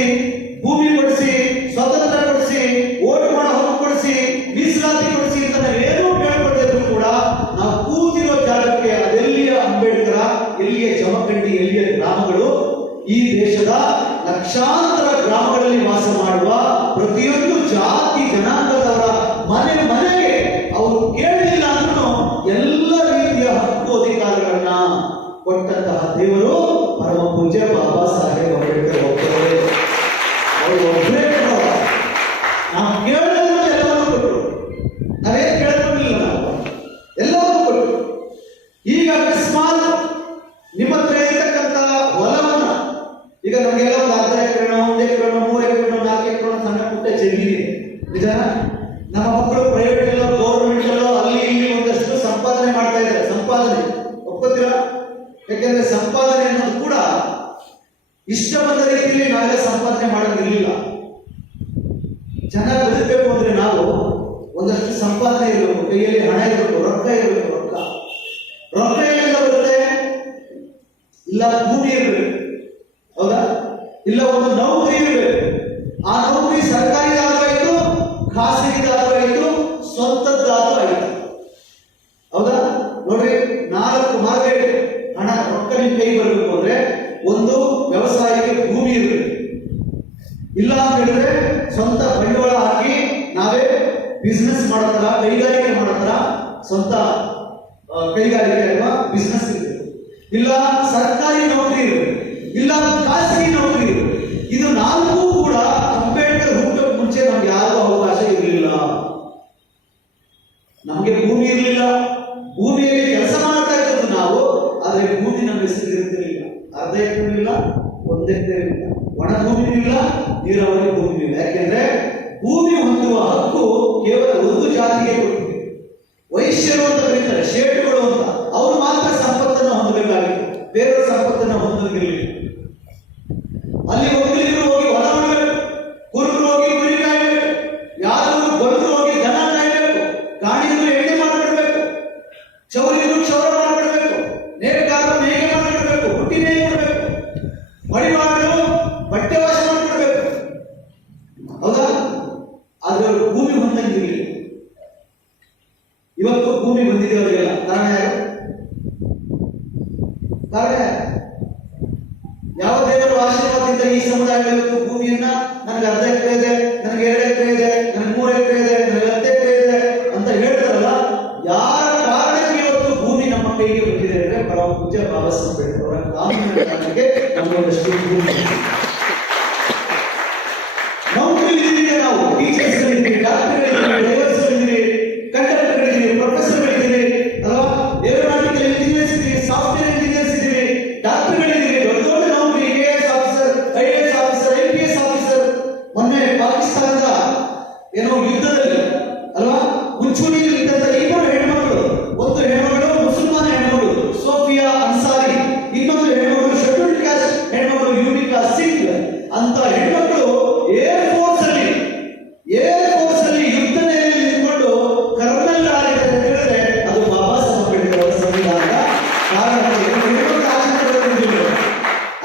ಭೂಮಿ ಕೊಡಿಸಿ, ಸ್ವಾತಂತ್ರ್ಯ ಕೊಡಿಸಿ, ಓಟ್ ಮಾಡೋ ಹಕ್ಕು ಕೊಡಿಸಿ, ಮೀಸಲಾತಿ ಕೊಡಿಸಿ ಅಂತ ನಾವೇನೂ ಕೇಳ್ಕೊಳ್ತಿದ್ರು ಕೂಡ ನಾವು ಕೂತಿರೋ ಜಾಗಕ್ಕೆ ಅದೆಲ್ಲಿಯ ಅಂಬೇಡ್ಕರ, ಎಲ್ಲಿಯ ಜಮಖಂಡಿ, ಎಲ್ಲಿಯ ಗ್ರಾಮಗಳು, ಈ ದೇಶದ ಲಕ್ಷಾಂತರ ಗ್ರಾಮಗಳಲ್ಲಿ ವಾಸ ಮಾಡುವ ಪ್ರತಿಯೊಂದು ಜಾತಿ ಜನಾಂಗದವರ ಮನೆ ಮನೆಗೆ ಅವರು ಕೇಳಲಿಲ್ಲ ಅಂದ್ರೂ ಎಲ್ಲ ರೀತಿಯ ಹಕ್ಕು ಅಧಿಕಾರಗಳನ್ನ ಕೊಟ್ಟಂತಹ ದೇವರು ಪರಮ ಪೂಜ್ಯ ಬಾಬಾ ಸಾಹೇಬ್ ಅಂಬೇಡ್ಕರ್ ಒಬ್ಬರೇ. ಅವರು ಒಬ್ಬರೇ ಕೊಟ್ಟರು. ನಾವು ಕೇಳಿದ್ರು ಎಲ್ಲವನ್ನೂ ಕೊಟ್ಟರು. ನಾವೇನು ಕೇಳ್ಕೊಂಡಿಲ್ಲ, ನಾವು ಎಲ್ಲವನ್ನೂ ಕೊಟ್ಟರು. ಈಗ ಅಕಸ್ಮಾತ್ ನಿಮ್ಮ ಹತ್ರ ಇರತಕ್ಕಂತ ಹೊಲವನ್ನ, ಈಗ ನಮಗೆಲ್ಲ ಒಂದು 10 ಎಕರೆ, 1 ಎಕರೆ, 3 ಎಕರೆ, 4 ಎಕರೆ ಸಣ್ಣ ಪುಟ್ಟ ಜಮೀನಿದೆ. ನಿಜ? ನಮ್ಮ ಮಕ್ಕಳು ಪ್ರೈವೇಟ್ ಎಲ್ಲೋ ಗೌರ್ಮೆಂಟ್ ಎಲ್ಲೋ ಅಲ್ಲಿ ಇಲ್ಲಿ ಒಂದಷ್ಟು ಸಂಪಾದನೆ ಮಾಡ್ತಾ ಇದ್ದಾರೆ. ಸಂಪಾದನೆ ಒಪ್ಕೋತೀರಾ? ಯಾಕೆಂದ್ರೆ ಸಂಪಾದನೆ ಅನ್ನೋದು ಕೂಡ ಇಷ್ಟ ಬಂದ ರೀತಿಯಲ್ಲಿ ನಾವೆಲ್ಲ ಸಂಪಾದನೆ ಮಾಡೋದಿರಲಿಲ್ಲ. ಚೆನ್ನಾಗಿ ಬದುಕಬೇಕು ಅಂದ್ರೆ ನಾವು ಒಂದಷ್ಟು ಸಂಪಾದನೆ ಇರಬೇಕು, ಕೈಯಲ್ಲಿ ಹಣ ಇರಬೇಕು, ರೊಕ್ಕ ಇರಬೇಕು. ರೊಕ್ಕ ಎಲ್ಲಿಂದ ಬರುತ್ತೆ? ಇಲ್ಲ ಭೂಮಿ ಇರಬೇಕು, ಹೌದಾ? ಇಲ್ಲ ಒಂದು ನೌಕರಿ ಇರಬೇಕು. ಆ ನೌಕರಿ ಸರ್ಕಾರಿದಾದ್ರೂ ಆಯ್ತು, ಖಾಸಗಿದಾದ್ರೂ ಆಯ್ತು, ಸ್ವಂತದ್ದಾದ್ರೂ ಆಯ್ತು, ಹೌದಾ? ನೋಡ್ರಿ, 4 ಮಾರ್ಗ ಹಣ ರೊಕ್ಕ ನಿಮ್ಮ ಕೈ ಬರಬೇಕು ಅಂದ್ರೆ ಒಂದು ವ್ಯವಸಾಯಕ್ಕೆ ಭೂಮಿ ಇರಬೇಕು, ಇಲ್ಲ ಅಂತ ಹೇಳಿದ್ರೆ ಸ್ವಂತ ಬಂಡವಾಳ ಹಾಕಿ ನಾವೇ ಬಿಸ್ನೆಸ್ ಮಾಡೋತರ, ಕೈಗಾರಿಕೆ ಮಾಡೋತರ, ಸ್ವಂತ ಕೈಗಾರಿಕೆ ಅಥವಾ ಬಿಸ್ನೆಸ್ ಇರಬೇಕು. ಇಲ್ಲ ಸರ್ಕಾರಿ ನೌಕರಿ ಇರಬೇಕು, ಇಲ್ಲ ಖಾಸಗಿ ನೌಕರಿ ಇರಬೇಕು. ಇದು ನಾಲ್ಕು ಕೂಡ ಕಂಪ್ಯೂಟರ್ ಹುಟ್ಟೋಕ್ ಮುಂಚೆ ನಮ್ಗೆ ಯಾರಿಗೂ ಅವಕಾಶ ಇರಲಿಲ್ಲ. ನಮಗೆ ಭೂಮಿ ಇರಲಿಲ್ಲ, ಭೂಮಿಯಲ್ಲಿ ಕೆಲಸ ಮಾಡ್ತಾ ಇದ್ದದ್ದು ನಾವು, ಆದ್ರೆ ಭೂಮಿ ನಮ್ಮ ಹೆಸರು ಇರ್ತಿರ್ಲಿಲ್ಲ. ಅರ್ಧ ಎಕರೆ ಇಲ್ಲ, 1 ಎಕರೆ ಇಲ್ಲ, ಒಣ ಭೂಮಿ ಇಲ್ಲ, ನೀರಾವರಿ ಭೂಮಿ ಇಲ್ಲ. ಯಾಕೆಂದ್ರೆ ಭೂಮಿ ಹೊಂದುವ ಹಕ್ಕು ಕೇವಲ ಒಂದು ಜಾತಿಗೆ ಕೊಟ್ಟಿದೆ. ವೈಶ್ಯರು ಅಂತ ಕರೀತಾರೆ, ಶೇಠುಗಳು ಅಂತ, ಅವರು ಮಾತ್ರ ಸಂಪತ್ತನ್ನು ಹೊಂದಬೇಕಾಗಿತ್ತು, ಬೇರೆಯವ್ರ ಸಂಪತ್ತನ್ನು ಹೊಂದಿರಲಿಲ್ಲ. ಅಲ್ಲಿ ಒಕ್ಕಲಿಗರು ಹೋಗಿ ಹೊಲ ಮಾಡಬೇಕು, ಕುರುಬರು ಹೋಗಿ ಕುರಿ ಕಾಯಬೇಕು, ಯಾರು ಗೊಲ್ಲರು ಹೋಗಿ ದನ ಕಾಯಬೇಕು, ಗಾಣಿಗರು ಎಣ್ಣೆ ಮಾಡಿಬಿಡ್ಬೇಕು, ಚೌರಿಗರು ಕ್ಷೌರ ಮಾಡಿಬಿಡ್ಬೇಕು, ನೇಕಾರರು ನೇಯ್ಗೆ ಮಾಡಿಬಿಡ್ಬೇಕು, ಹುಟ್ಟಿ ನೇಯ್ಗೆ ಮಾಡಬೇಕು, ಮಡಿವಾಳರು ಬಟ್ಟೆ ವಾಶ ಮಾಡಿಬಿಡ್ಬೇಕು. ಹೌದಾ? ಆದ್ರೆ ಅವರು ಭೂಮಿ ಹೊಂದಂಗಿರಲಿಲ್ಲ. ಇವತ್ತು ಭೂಮಿ ಬಂದಿದೆ ಅವರಿಗೆಲ್ಲ. ಕಾರಣ ಯಾರು? ಕಾರಣ ಯಾವ ದೇವರ ಆಶೀರ್ವಾದದಿಂದ ಈ ಸಮುದಾಯ ಇವತ್ತು ಭೂಮಿಯನ್ನ ನನಗೆ 1/2 ಎಕರೆ ಇದೆ, ನನಗೆ 2 ಎಕರೆ ಇದೆ, ನನಗೆ 3 ಎಕರೆ ಇದೆ, ನನಗೆ 10 ಎಕರೆ ಇದೆ ಅಂತ ಹೇಳ್ತಾರಲ್ಲ, ಯಾರ ಕಾರಣಕ್ಕೆ ಇವತ್ತು ಭೂಮಿ ನಮ್ಮ ಕೈಗೆ ಬಂದಿದೆ ಅಂದ್ರೆ ಪರಮ ಪೂಜ್ಯ ಬಾಬಾ ಸಾಹೇಬ್ ಅಂಬೇಡ್ಕರ್ ಅವರ ಕಾನೂನಿನ ಕಾರಣಕ್ಕೆ ನಮ್ಮಷ್ಟು ಭೂಮಿ. ನೌಕರಿಗಳಿದ್ದೀವಿ, ನಾವು ಟೀಚರ್ಸ್ಗಳಿದ್ದೀವಿ, ಡಾಕ್ಟರ್ಗಳಿದ್ದೀವಿ, ಡ್ರೈವರ್ಸ್ಗಳಿದ್ದೀವಿ, ಕಂಡಕ್ಟರ್ಗಳಿದ್ದೀವಿ, ಪ್ರೊಫೆಸರ್ಗಳಿದ್ದೀವಿ, ಅಲ್ವಾ, ಏರೋನಾಟಿಕಲ್ ಇಂಜಿನಿಯರ್ಸ್ ಇದ್ದೀವಿ, ಸಾಫ್ಟ್ವೇರ್ ಇಂಜಿನಿಯರ್ಸ್ ಇದ್ದೀವಿ, ಡಾಕ್ಟರ್ಗಳಿದ್ದೀವಿ, ದೊಡ್ಡ ದೊಡ್ಡ ನೌಕರಿ, KS officer, IAS officer, IPS officer. ಮೊನ್ನೆ ಪಾಕಿಸ್ತಾನದ ಏನೋ ಯುದ್ಧದಲ್ಲಿ ಅಲ್ವಾ ಮುಂಚೂಣಿಯಲ್ಲಿ ಇದ್ದಂತ ಇಬ್ಬರು ಹೆಣ್ಮಗಳು, ಒಂದು ಹೆಣ್ಮಗಳು ಮುಸಲ್ಮಾನ ಹೆಣ್ಮಗಳು ಸೋಫಿಯಾ ಅನ್ಸಾರಿ, ಇನ್ನೊಂದು ಹೆಣ್ಮಗಳು ಶೆಡ್ಯೂಲ್ಡ್ ಕ್ಯಾಸ್ಟ್ ಹೆಣ್ಮಗಳು ಯೂನಿಕಾ ಸಿಂಗ್ ಅಂತ ಹೆಣ್ಮಗಳು ಏರ್ ಫೋರ್ಸ್ ಅಲ್ಲಿ ಯುದ್ಧ ನೆಲೆಯಲ್ಲಿ ನಿಂತ್ಕೊಂಡು ಕರ್ನಲ್ ಆಗಿದ್ದಾರೆ ಅಂತ ಹೇಳಿದ್ರೆ ಅದು ಬಾಬಾ ಸಾಹೇಬ್ ಅಂಬೇಡ್ಕರ್ ಅವರ ಸಂವಿಧಾನದ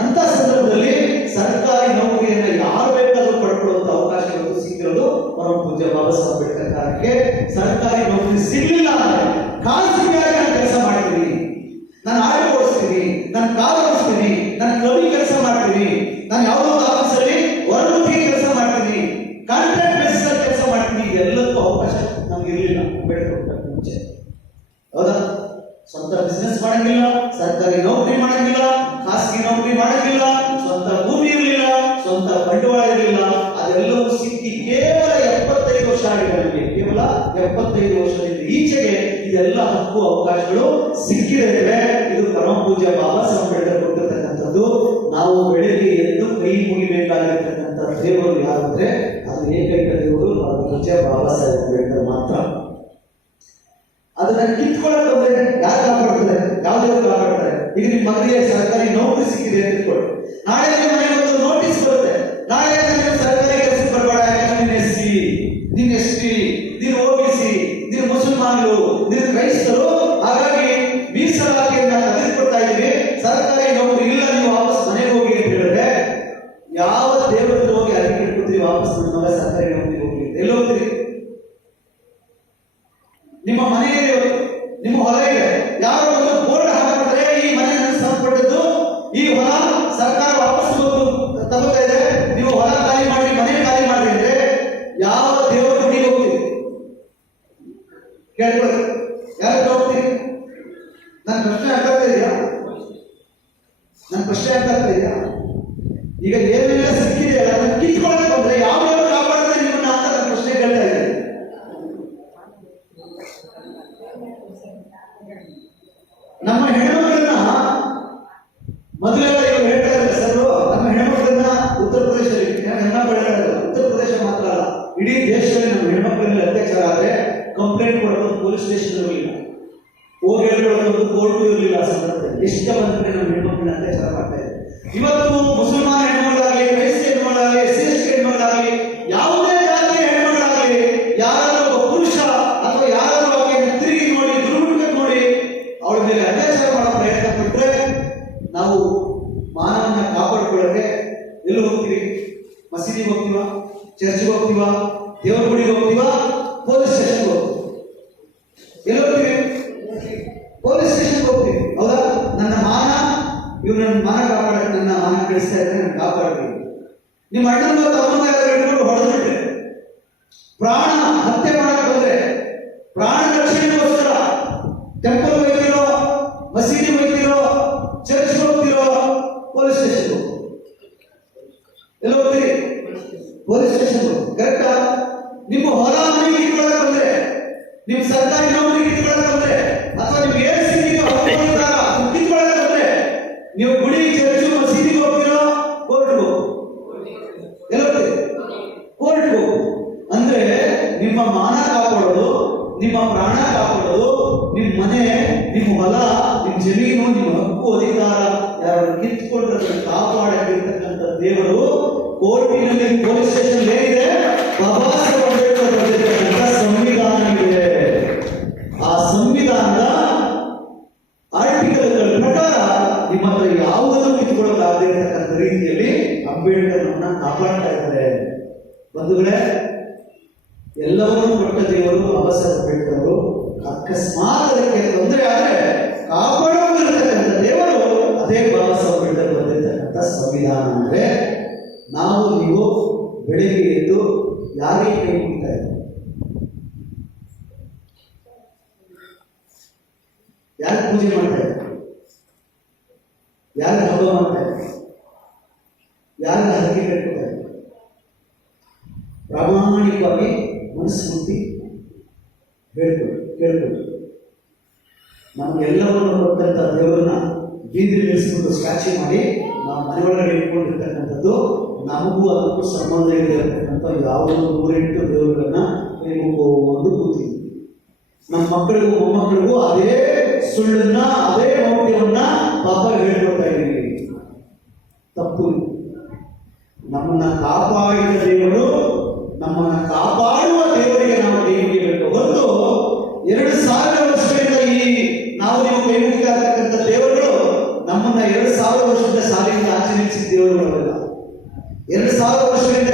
ಅಂತ ಸಂದರ್ಭದಲ್ಲಿ ಸರ್ಕಾರಿ ನೌಕರಿಯನ್ನ ಯಾರು ಬೇಕಾದ್ರೂ ಪಡ್ಕೊಳ್ಳುವಂತ ಅವಕಾಶ ಇವತ್ತು ಸಿಕ್ಕಿರೋದು ಪರಮ ಪೂಜ್ಯ ಬಾಬಾ ಸಾಹೇಬ್ ಅಂಬೇಡ್ಕರ್ ಕಾರಣಕ್ಕೆ. ಸರ್ಕಾರಿ ನೌಕರಿ ಸಿಗ್ಲಿಲ್ಲ ಅಂದ್ರೆ ಖಾಸಗಿಯಾಗಿ ನಾನು ಕೆಲಸ ಮಾಡ್ತೀನಿ, ನಾನು ಆಟೋ ಓಡಿಸ್ತೀನಿ, ನಾನು ಕಾರ್ ಓಡಿಸ್ತೀನಿ, ನಾನು ಕವಿ ಕೆಲಸ ಮಾಡ್ತೀನಿ, ನಾನು ಯಾವುದೋ ಒಂದು ಆಫೀಸಲ್ಲಿ ಹೊರಗುತ್ತಿಗೆ ಕೆಲಸ ಮಾಡ್ತೀನಿ, ಕಾಂಟ್ರಾಕ್ಟ್ ಬೇಸಿಸ್ ಅಲ್ಲಿ ಕೆಲಸ ಮಾಡ್ತೀನಿ. ಇದೆಲ್ಲಕ್ಕೂ ಅವಕಾಶ ನಮ್ಗೆ ಇರಲಿಲ್ಲ ಅಂಬೇಡ್ಕರ್ ಮುಂಚೆ. ಹೌದಾ? ಸ್ವಂತ ಬಿಸ್ನೆಸ್ ಮಾಡಂಗಿಲ್ಲ, ಸರ್ಕಾರಿ ನೌಕರಿ ಮಾಡಂಗಿಲ್ಲ, ಖಾಸಗಿ ನೌಕರಿ ಮಾಡಂಗಿಲ್ಲ, ಸ್ವಂತ ಭೂಮಿ ಇರಲಿಲ್ಲ, ಸ್ವಂತ ಬಂಡವಾಳ ಇರಲಿಲ್ಲ. ಅದೆಲ್ಲವೂ ಸಿಕ್ಕಿ ಕೇವಲ 75 ವರ್ಷ ಆಗಿದೆ ನಮಗೆ. ಕೇವಲ 75 ವರ್ಷದಿಂದ ಈಚೆಗೆ ಇದೆಲ್ಲ ಹಕ್ಕು ಅವಕಾಶಗಳು ಸಿಕ್ಕಿದೆ. ಇದು ಪರಮ ಪೂಜ್ಯ ಬಾಬಾ ಸಾಹೇಬ್ ಅಂಬೇಡ್ಕರ್ ಕೊಟ್ಟಿರ್ತಕ್ಕಂಥದ್ದು. ನಾವು ಬೆಳಗ್ಗೆ ಎದ್ದು ಕೈ ಮುಗಿಬೇಕಾಗಿರ್ತಕ್ಕಂಥ ದೇವರು ಯಾರಂದ್ರೆ ಅದು ಏಕೈಕ ದೇವರು ಪರಮ ಪೂಜ್ಯ ಬಾಬಾ ಸಾಹೇಬ್ ಅಂಬೇಡ್ಕರ್ ಮಾತ್ರ. ಅದನ್ನ ಕಿತ್ಕೊಳ್ಳೋಕೆ ಬಂದ್ರೆ ಯಾರು ಕಾಪಾಡ್ತಾರೆ? ಯಾವ ದೇವರು ಕಾಪಾಡ್ತಾರೆ? ಈಗ ನಿಮ್ಮ ಮಗನಿಗೆ ಸರ್ಕಾರಿ ನೌಕರಿ ಸಿಕ್ಕಿದೆ ಅಂತ ಇಟ್ಕೊಳ್ಳಿ, ನಾಳೆ ನಿಮ್ಮ ಮನೆಗೆ ಒಂದು ನೋಟಿಸ್ ಬರುತ್ತೆ, ನಾಳೆ ನೀವು ಸರ್ಕಾರಿ ಕೆಲಸಕ್ಕೆ ಬರಬೇಡ, ಯಾಕಂದ್ರೆ ನೀನು ST, ನೀನು OBC, ನೀನು ಮುಸಲ್ಮಾನರು, ನೀನು ಕ್ರೈಸ್ತರು, ಹಾಗಾಗಿ ಮೀಸಲಾತಿಯನ್ನ ತೆಗೆದುಕೊಡ್ತಾ ಇದ್ದೀವಿ, ಸರ್ಕಾರಿ ನೌಕರಿ ಇಲ್ಲ, ನೀವು ವಾಪಸ್ ಮನೆಗೆ ಹೋಗಿ ಅಂತ ಹೇಳಿದ್ರೆ ಯಾವ ದೇವರ ಹೋಗಿ ಅದಕ್ಕೆ ಇಟ್ಕೊತೀವಿ? ವಾಪಸ್ ನಿಮ್ಮ ಮಗ ಸರ್ಕಾರಿ ನೌಕರಿ ಹೋಗಿ ಎಲ್ಲಿ ಹೋಗ್ತೀರಿ? ನಿಮ್ಮ ಮನೆಯಲ್ಲಿ ನಿಮ್ಮ ಹೊಲ ಇದೆ, ಯಾರೋ ಒಂದು ಬೋರ್ಡ್ ಹಾಕಿದ್ರೆ ಈ ಮನೆ ನನಗೆ ಸಂಬಂಧಪಟ್ಟದ್ದು, ಈ ಹೊಲ ಸರ್ಕಾರ ವಾಪಸ್ ತಗೋತಾ ಇದೆ, ನೀವು ಹೊಲ ಖಾಲಿ ಮಾಡಿ, ಮನೆ ಖಾಲಿ ಮಾಡಿ ಅಂದ್ರೆ ಯಾವ ದೇವರ ಗುಡಿಗೆ ಹೋಗ್ತೀರಿ? ಕೇಳ್ಕೊಳ್ಳಿ, ಯಾರು ಹೋಗ್ತೀರಿ? ನನ್ನ ಪ್ರಶ್ನೆ ಅರ್ಥ ಆಗ್ತಾ ಇದೆಯಾ? ಈಗ ಏನೆಲ್ಲ ಸಿಕ್ಕಿದೆ ಅದನ್ನ ಕಿತ್ಕೊಳ್ಳೋಕೆ ಬಂದ್ರೆ ಯಾವ ದೇವರು ಕಾಪಾಡಿದ್ರೆ ನಿಮ್ಮನ್ನ ಅಂತ ನನ್ನ ಪ್ರಶ್ನೆ ಕೇಳ್ತಾ ಇದ್ದಾರೆ. ನಮ್ಮ ಹೆಣ್ಮಕ್ಳನ್ನ ಮೊದಲೆಲ್ಲ ಇವರು ಹೇಳ್ತಾ ಇದ್ದಾರೆ ಸರ್, ನಮ್ಮ ಹೆಣ್ಮಕ್ಳನ್ನ ಉತ್ತರ ಪ್ರದೇಶದಲ್ಲಿ ಉತ್ತರ ಪ್ರದೇಶ ಮಾತ್ರ ಅಲ್ಲ, ಇಡೀ ದೇಶದಲ್ಲಿ ನಮ್ಮ ಹೆಣ್ಮಕ್ಳಲ್ಲಿ ಅತ್ಯಾಚಾರ ಆದ್ರೆ ಕಂಪ್ಲೇಂಟ್ ಕೊಡೋದು ಪೊಲೀಸ್ ಸ್ಟೇಷನ್ ಇರಲಿಲ್ಲ, ಹೋಗಿ ಹೇಳ್ಕೊಳ್ಳೋದು ಕೋರ್ಟು ಇರಲಿಲ್ಲ. ಆ ಸಂದರ್ಭದಲ್ಲಿ ಎಷ್ಟು ಬಂದ್ರೆ ನಮ್ಮ ಹೆಣ್ಮಕ್ಳನ್ನ ಅತ್ಯಾಚಾರ ಮಾಡ್ತಾ ಇದೆ. ಇವತ್ತು ಮುಸಲ್ಮಾನ ಹೆಣ್ಮಗಳಾಗಲಿ, ಕ್ರೈಸ್ತ ಹೆಣ್ಮಗಳಾಗಲಿ, SC/ST ಹೆಣ್ಮಗಳಾಗಲಿ, ಯಾವುದೇ ಜಾತಿಯ ಹೆಣ್ಮಗಳಾಗಲಿ, ಯಾರಾದ್ರೂ ಒಬ್ಬ ಪುರುಷ ಅಥವಾ ಯಾರಾದ್ರೂ ಆಕೆಯನ್ನು ತಿರುಗಿ ನೋಡಿ, ದುರ್ಮುಖಕ್ಕೆ ನೋಡಿ ಅವಳ ಮೇಲೆ ಅತ್ಯಾಚಾರ ಮಾಡೋ ಪ್ರಯತ್ನ ಪಟ್ಟರೆ ನಾವು ಮಾನವನ್ನ ಕಾಪಾಡಿಕೊಳ್ಳಕ್ಕೆ ಎಲ್ಲಿ ಹೋಗ್ತೀವಿ? ಮಸೀದಿಗೆ ಹೋಗ್ತೀವ, ಚರ್ಚ್ಗೆ ಹೋಗ್ತೀವ, ದೇವರ ಗುಡಿಗೆ ಹೋಗ್ತೀವ, ಪೊಲೀಸ್ ಸ್ಟೇಷನ್ಗೆ ಹೋಗ್ತೀವಿ. ಎಲ್ಲಿ ಹೋಗ್ತೀವಿ? ಪೊಲೀಸ್ ಸ್ಟೇಷನ್ಗೆ ಹೋಗ್ತೀವಿ. ಹೌದಾ? ನನ್ನ ಮಾನ, ಇವ್ರು ನನ್ನ ಮಾನ ಕಾಪಾಡಕ್ಕೆ, ನನ್ನ ಮಾನ ಕೆಡಿಸ್ತಾ ಇದ್ರೆ ನನ್ನ ಕಾಪಾಡ್ತೀವಿ. ನಿಮ್ಮ ಅಣ್ಣನ ಮತ್ತು ಅಮ್ಮನ ಯಾರು ಹೊಡೆದ್ಬಿಟ್ರೆ, ಪ್ರಾಣ ಹತ್ಯೆ ಮಾಡಕ್ಕೆ ಬಂದ್ರೆ, ಪ್ರಾಣ ರಕ್ಷಣೆಗೋಸ್ಕರ ಟೆಂಪಲ್ ಹೋಗ್ತಿರೋ, ಮಸೀದಿ ಹೋಗ್ತಿರೋ, ಚರ್ಚ್ ಹೋಗ್ತಿರೋ, ಪೊಲೀಸ್ ಸ್ಟೇಷನ್ ಎಲ್ಲ ಹೋಗ್ತೀರಿ, ಪೊಲೀಸ್ ಸ್ಟೇಷನ್ ಕರೆಕ್ಟಾ? ನಿಮ್ಮ ಹೊಲ ಮನೆಗೆ ಇಟ್ಕೊಳ್ಳಕ್ ಬಂದ್ರೆ, ನಿಮ್ ಸರ್ಕಾರಿ ನೌಕರಿಗೆ ಇಟ್ಕೊಳ್ಳಕ್ ಬಂದ್ರೆ, ಅಥವಾ ನಿಮ್ಗೆ ಏನ್ ಸ್ಥಿತಿಗೆ ಕಿತ್ಕೊಳ್ಳಕ್ ಬಂದ್ರೆ, ನೀವು ಗುಡಿ ಚರ್ಚು ಮಸೀದಿಗೆ ಹೋಗ್ತಿರೋ, ಕೋರ್ಟ್ಗೂ ಎಲ್ಲ ಹೋಗ್ತೀರಿ, ಕೋರ್ಟ್ಗೂ. ಅಂದ್ರೆ ನಿಮ್ಮ ಮಾನ ಕಾಪಾಡೋದು, ನಿಮ್ಮ ಪ್ರಾಣ ಕಾಪಾಡೋದು, ನಿಮ್ಮ ಮನೆ, ನಿಮ್ಮ ಹೊಲ, ನಿಮ್ಮ ಜಮೀನು, ನಿಮ್ಮ ಹಕ್ಕು ಅಧಿಕಾರ ಯಾರು ಕಿತ್ಕೊಂಡ್ರೆ ಕಾಪಾಡಬೇಕಂತ ದೇವರು ಕೋರ್ಟಿನಲ್ಲಿ, ಪೊಲೀಸ್ ಸ್ಟೇಷನ್ ಏನಿದೆ, ಬಾಬಾ ಸಾಹೇಬ್ ಅಂಬೇಡ್ಕರ್ ಬರೆದಿರ್ತಕ್ಕಂಥ ಸಂವಿಧಾನವಿದೆ. ಆ ಸಂವಿಧಾನದ ಆರ್ಟಿಕಲ್ಗಳ ಪ್ರಕಾರ ನಿಮ್ಮ ಹತ್ರ ಯಾವುದನ್ನು ಕಿತ್ಕೊಳ್ಳಲಾಗದೇ ಇರತಕ್ಕಂಥ ರೀತಿಯಲ್ಲಿ ಅಂಬೇಡ್ಕರ್ ನಮ್ಮನ್ನ ಕಾಪಾಡ್ತಾ ಇದ್ದಾರೆ. ಬಂಧುಗಳೇ, ಎಲ್ಲವನ್ನೂ ಕೊಟ್ಟ ದೇವರು ಬಾಬಾ ಸಾಹೇಬ್ ಅಂಬೇಡ್ಕರ್ ಅವರು. ಅಕಸ್ಮಾತ್ ಅದಕ್ಕೆ ತೊಂದರೆ ಆದರೆ ಕಾಪಾಡೋದಿರತಕ್ಕಂಥ ದೇವರು ಅದೇ ಬಾಬಾ ಸಾಹೇಬ್ ಅಂಬೇಡ್ಕರ್ ಬಂದಿರತಕ್ಕಂಥ ಸಂವಿಧಾನ. ಅಂದ್ರೆ ನಾವು ನೀವು ಬೆಳಿಗ್ಗೆ ಎದ್ದು ಯಾರಿಗೆ ಕೈ ಮುಗಿತಾ ಇದ್ದೀವಿ? ಯಾರು ಪೂಜೆ ಮಾಡ್ತಾ ಇದ್ದೀವಿ? ಯಾರು ಹಬ್ಬ ಮಾಡ್ತಾ ಇದ್ದೀವಿ? ಯಾರು ಹರಕೆ ಕಟ್ಕೊತಾ ಇದ್ದೀವಿ? ಪ್ರಾಮಾಣಿಕವಾಗಿ ಮನಸ್ಸು ಮುಟ್ಟಿ ಕೇಳ್ಕೊಡಿ. ನಮಗೆಲ್ಲವನ್ನು ಕೊಟ್ಟಂತ ದೇವರನ್ನ ಬೀದಿ ನಿಲ್ಲಿಸ್ಬಿಟ್ಟು ಸ್ಟ್ಯಾಚ್ಯೂ ಮಾಡಿ ನಾವು ಮನೆಯೊಳಗಡೆ ಇಟ್ಕೊಂಡಿರ್ತಕ್ಕಂಥದ್ದು ನಮಗೂ ಅದಕ್ಕೂ ಸಂಬಂಧ ಇರತಕ್ಕಂಥ ಯಾವುದೋ 108 ದೇವರುಗಳನ್ನ ಕೈ ಮುಗಿದು ಕೂತೀವಿ. ನಮ್ಮ ಮಕ್ಕಳಿಗೂ ಮೊಮ್ಮಕ್ಕಳಿಗೂ ಅದೇ ಸುಳ್ಳನ್ನ, ಅದೇ ಮೌಲ್ಯವನ್ನ ಪಾಪ ಹೇಳ್ಕೊಡ್ತಾ ಇದ್ದೀವಿ. ತಪ್ಪು. ನಮ್ಮನ್ನ ಕಾಪಾಡಿದ ದೇವರು, ನಮ್ಮನ್ನ ಕಾಪಾಡುವ ದೇವರಿಗೆ ನಾವು ಕೈ ಮುಗಿಬೇಕು ಹೊರತು 2000 ವರ್ಷಗಳಿಂದ ನಾವು ನೀವು ಕೈ ಮುಗಿತಾ ಇರ್ತಕ್ಕಂಥ ದೇವರುಗಳು ನಮ್ಮನ್ನ 2000 ವರ್ಷದಿಂದ ಶಾಲೆಯಿಂದ ಆಚರಿಸಿದ ದೇವರುಗಳಲ್ಲ. 2000 ವರ್ಷಗಳಿಂದ